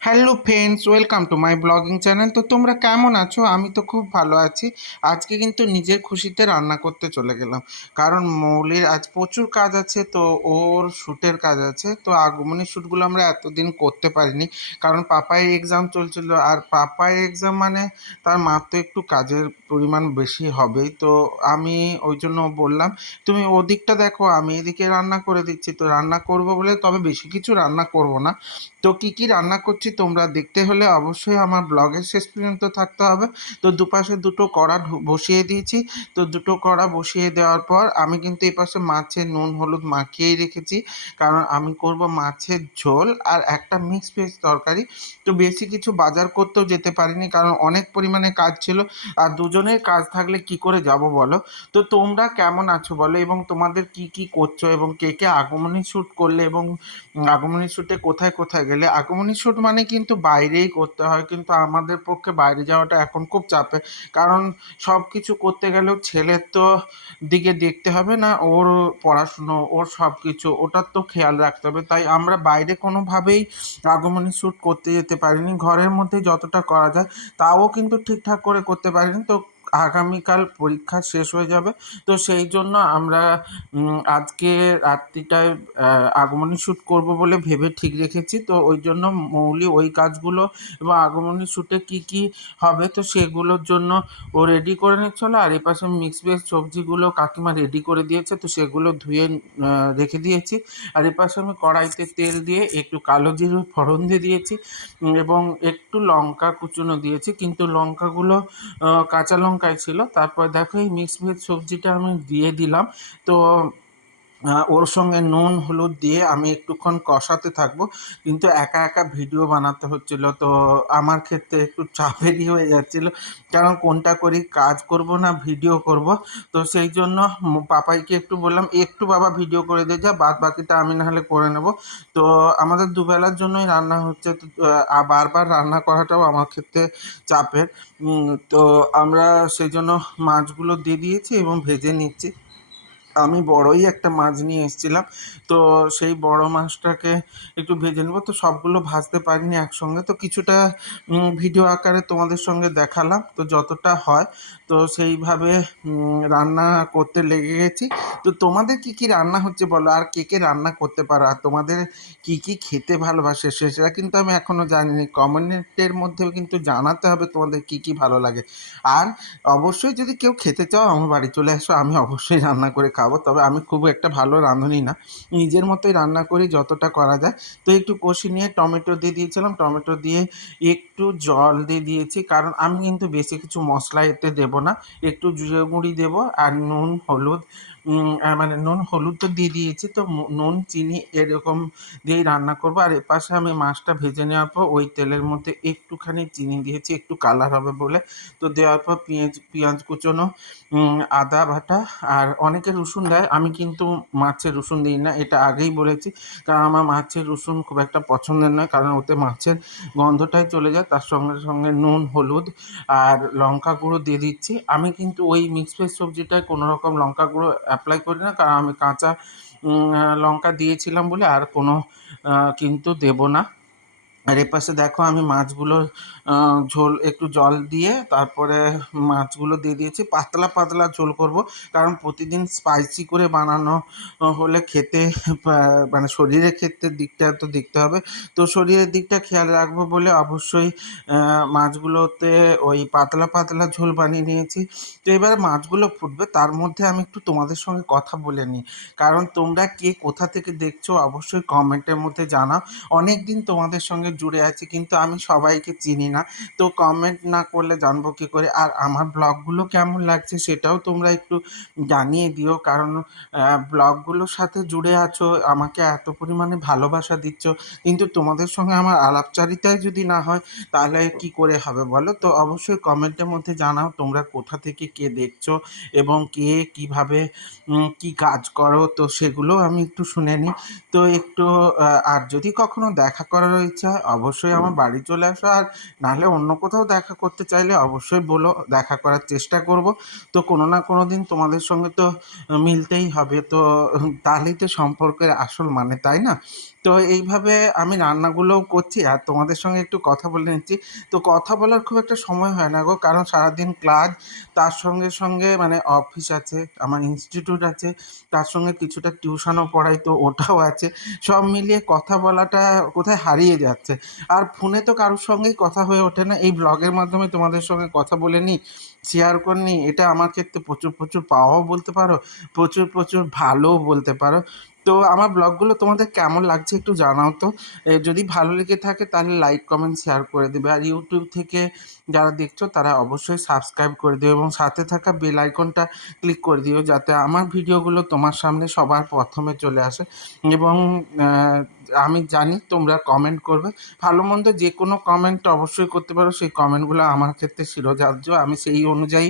Hello friends welcome to my blogging channel তো তোমরা কেমন আছো? আমি তো খুব ভালো আছি। আজকে কিন্তু নিজের খুশিতে রান্না করতে চলে গেলাম। কারণ মৌলির আজ প্রচুর কাজ আছে, তো ওর শ্যুটের কাজ আছে। তো আগমনী শ্যুটগুলো আমরা এতদিন করতে পারিনি। কারণ পাপায়ের এক্সাম চলছিল, আর পাপায়ের এক্সাম মানে তার মার তো একটু কাজের পরিমাণ বেশি হবেই। তো আমি ওই জন্য বললাম, তুমি ওদিকটা দেখো, আমি এদিকে রান্না করে দিচ্ছি। তো রান্না করব বলে, তবে বেশি কিছু রান্না করব না। তো কী কী রান্না করছি তোমরা দেখতে হলে অবশ্যই আমার ব্লগের শেষ পর্যন্ত থাকতে হবে। তো দুপাশে দুটো কড়া বসিয়ে দিয়েছি। তো দুটো কড়া বসিয়ে দেওয়ার পর আমি কিন্তু এই পাশে মাছের নুন, হলুদ মাখিয়েই রেখেছি। কারণ আমি করব মাছের ঝোল আর একটা মিক্স ভেজ তরকারি। তো বেশি কিছু বাজার করতেও যেতে পারিনি কারণ অনেক পরিমাণে কাজ ছিল। আর দুজনের কাজ থাকলে কি করে যাব বলো? তো তোমরা কেমন আছো বলো? এবং তোমাদের কি কি করছ? এবং কে কে আগমনী শ্যুট করলে এবং আগমনী শ্যুটে কোথায় কোথায় গেলে আগমনী শ্যুট মানে কিন্তু বাইরেই করতে হয়, কিন্তু আমাদের পক্ষে বাইরে যাওয়াটা এখন খুব চাপে। কারণ সব কিছু করতে গেলেও ছেলের তো দিকে দেখতে হবে না, ওর পড়াশুনো, ওর সব কিছু ওটার তো খেয়াল রাখতে হবে। তাই আমরা বাইরে কোনোভাবেই আগমনী শ্যুট করতে যেতে পারিনি। ঘরের মধ্যে যতটা করা যায়, তাও কিন্তু ঠিকঠাক করে করতে পারিনি। তো আগামীকাল পরীক্ষা শেষ হয়ে যাবে। তো সেই জন্য আমরা আজকে রাত্রিটায় আগমনী শ্যুট করব বলে ভেবে ঠিক রেখেছি। তো ওই জন্য মৌলি ওই কাজগুলো এবং আগমনী শ্যুটে কি কি হবে তো সেগুলোর জন্য ও রেডি করে নিচ্ছিল আর এই পাশে মিক্স ভেজ সবজিগুলো কাকিমা রেডি করে দিয়েছে তো সেগুলো ধুয়ে রেখে দিয়েছি। আর এই পাশে আমি কড়াইতে তেল দিয়ে একটু কালো জিরো ফোড়ন দিয়ে দিয়েছি এবং একটু লঙ্কা কুচুনো দিয়েছি। কিন্তু লঙ্কাগুলো কাঁচা কাঁচা লঙ্কাই ছিল তারপর দেখো এই মিক্স ভেজ সবজিটা আমি দিয়ে দিলাম। তো ওর সঙ্গে নুন, হলুদ দিয়ে আমি একটুক্ষণ কষাতে থাকব। কিন্তু একা একা ভিডিও বানাতে হচ্ছিল, তো আমার ক্ষেত্রে একটু চাপেরই হয়ে যাচ্ছিল। কারণ কোনটা করি, কাজ করব না, ভিডিও করব? তো সেই জন্য পাপাইকে একটু বললাম, একটু বাবা ভিডিও করে দিয়ে যা, বাদ বাকিটা আমি নাহলে করে নেব। তো আমাদের দুবেলার জন্যই রান্না হচ্ছে, তো বারবার রান্না করাটাও আমার ক্ষেত্রে চাপের। তো আমরা সেই জন্য মাছগুলো দিয়ে দিয়েছি এবং ভেজে নিচ্ছি। আমি বড়ই একটা মাছ নিয়ে এসেছিলাম। তো সেই বড় মাছটাকে একটু ভেজে নেব। তো সবগুলো ভাজতে পারিনি একসঙ্গে। তো কিছুটা ভিডিও আকারে তোমাদের সঙ্গে দেখালাম। তো যতটা হয়, তো সেইভাবে রান্না করতে লেগে গেছি। তো তোমাদের কি কি রান্না হচ্ছে বলো? আর কে কে রান্না করতে পারো? আর তোমাদের কি কি খেতে ভালোবাসে? সেটা কিন্তু আমি এখনও জানিনি। কমেন্টের মধ্যে কিন্তু জানাতে হবে তোমাদের কি কি ভালো লাগে। আর অবশ্যই যদি কেউ খেতে চাও আমার বাড়ি চলে আসো আমি অবশ্যই রান্না করে খাব, তবে আমি খুব একটা ভালো রাঁধুনি না। নিজের মতোই রান্না করি, যতটা করা যায়। তো একটু কষি নিয়ে টমেটো দিয়ে দিয়েছিলাম। টমেটো দিয়ে একটু জল দিয়ে দিয়েছি, কারণ আমি কিন্তু বেশি কিছু মশলা এতে দেবো না। একটু জিরে গুঁড়ি দেবো আর নুন, হলুদ মানে নুন হলুদ তো দিয়ে দিয়েছি, তো নুন, চিনি এরকম দিয়েই রান্না করব। আর এপাশে আমি মাছটা ভেজে নেওয়ার পর ওই তেলের মধ্যে একটুখানি চিনি দিয়েছি, একটু কালার হবে বলে। তো দেওয়ার পর পেঁয়াজ পেঁয়াজ কুচোনো আদা বাটা আর অনেকে রসুন দেয়, আমি কিন্তু মাছে রসুন দিই না, এটা আগেই বলেছি। কারণ আমার মাছের রসুন খুব একটা পছন্দের নয়, কারণ ওতে মাছের গন্ধটাই চলে যায়, তার সঙ্গে সঙ্গে নুন, হলুদ আর লঙ্কা গুঁড়ো দিয়ে দিচ্ছি। আমি কিন্তু ওই মিক্স ভেজ সবজিটায় কোনো রকম লঙ্কা গুঁড়ো অ্যাপ্লাই করি না কারণ আমি কাঁচা লঙ্কা দিয়েছিলাম বলে আর কোনো কিন্তু দেবো না। আর এপাশে দেখো আমি মাছগুলো ঝোল, একটু জল দিয়ে তারপরে মাছগুলো দিয়ে দিয়েছি। পাতলা পাতলা ঝোল করব কারণ প্রতিদিন স্পাইসি করে বানানো হলে খেতে মানে শরীরের ক্ষেত্রে দিকটা তো দেখতে হবে। তো শরীরের দিকটা খেয়াল রাখব বলে অবশ্যই মাছগুলোতে ওই পাতলা পাতলা ঝোল বানিয়ে নিয়েছি। তো এবারে মাছগুলো ফুটবে, তার মধ্যে আমি একটু তোমাদের সঙ্গে কথা বলে নিই। কারণ তোমরা কে কোথা থেকে দেখছ অবশ্যই কমেন্টের মধ্যে জানাও। অনেক দিন তোমাদের সঙ্গে জুড়ে আছি, কিন্তু আমি সবাইকে চিনি না। তো কমেন্ট না করলে জানব কী করে? আর আমার ব্লগগুলো কেমন লাগছে সেটাও তোমরা একটু জানিয়ে দিও, কারণ ব্লগগুলোর সাথে জুড়ে আছো, আমাকে এত পরিমাণে ভালোবাসা দিচ্ছ, কিন্তু তোমাদের সঙ্গে আমার আলাপচারিতাই যদি না হয়, তাহলে কি করে হবে বলো? তো অবশ্যই কমেন্টের মধ্যে জানাও তোমরা কোথা থেকে কে দেখছ এবং কে কীভাবে কি কাজ করো, তো সেগুলো আমি একটু শুনে নিই। তো একটু আর যদি কখনো দেখা করার ইচ্ছা হয় অবশ্যই আমার বাড়ি চলে আসো আর নাহলে অন্য কোথাও দেখা করতে চাইলে অবশ্যই বলো, দেখা করার চেষ্টা করব। তো কোনো না কোনো দিন তোমাদের সঙ্গে তো মিলতেই হবে। তো তাহলেই তো সম্পর্কের আসল মানে তাই না? তো এইভাবে আমি রান্নাগুলোও করছি আর তোমাদের সঙ্গে একটু কথা বলে নিচ্ছি। তো কথা বলার খুব একটা সময় হয় না গো, কারণ সারাদিন ক্লাস তার সঙ্গে সঙ্গে মানে অফিস আছে, আমার ইনস্টিটিউট আছে, তার সঙ্গে কিছুটা টিউশনও পড়াই তো, ওটাও আছে। সব মিলিয়ে কথা বলাটা কোথায় হারিয়ে যাচ্ছে। আর ফোনে তো কারোর সঙ্গেই কথা হয়ে ওঠে না। এই ব্লগের মাধ্যমে তোমাদের সঙ্গে কথা বলে নিই। শেয়ার করে নিই এটা আমার ক্ষেত্রে প্রচুর প্রচুর পাওয়াও বলতে পারো, প্রচুর প্রচুর ভালোও বলতে পারো। তো আমার ব্লগগুলো তোমাদের কেমন লাগছে একটু জানাও তো। যদি ভালো লেগে থাকে তাহলে লাইক কমেন্ট শেয়ার করে দেবে। আর ইউটিউব থেকে যারা দেখছ তারা অবশ্যই সাবস্ক্রাইব করে দিও এবং সাথে থাকা বেল আইকনটা ক্লিক করে দিও যাতে আমার ভিডিওগুলো তোমার সামনে সবার প্রথমে চলে আসে এবং আমি জানি তোমরা কমেন্ট করবে। ভালো মন্দ যে কোনো কমেন্ট অবশ্যই করতে পারো। সেই কমেন্টগুলো আমার ক্ষেত্রে শিরোধার্য। আমি সেই অনুযায়ী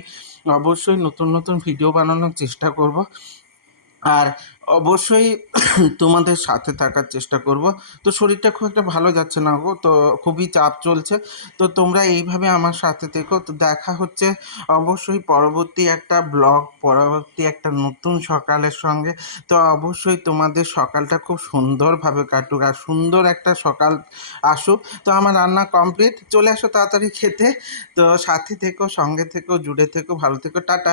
অবশ্যই নতুন নতুন ভিডিও বানানোর চেষ্টা করব। আর অবশ্যই তোমাদের সাথে থাকার চেষ্টা করব। তো শরীরটা খুব একটা ভালো যাচ্ছে না গো, তো খুবই চাপ চলছে। তো তোমরা এইভাবে আমার সাথে থেকো। তো দেখা হচ্ছে অবশ্যই পরবর্তী একটা ব্লগ, পরবর্তী একটা নতুন সকালের সঙ্গে। তো অবশ্যই তোমাদের সকালটা খুব সুন্দরভাবে কাটুক আর সুন্দর একটা সকাল আসুক। তো আমার রান্না কমপ্লিট। চলে আসো তাড়াতাড়ি খেতে। তো সাথে থেকো, সঙ্গে থেকো, জুড়ে থেকো, ভালো থেকো, টাটা।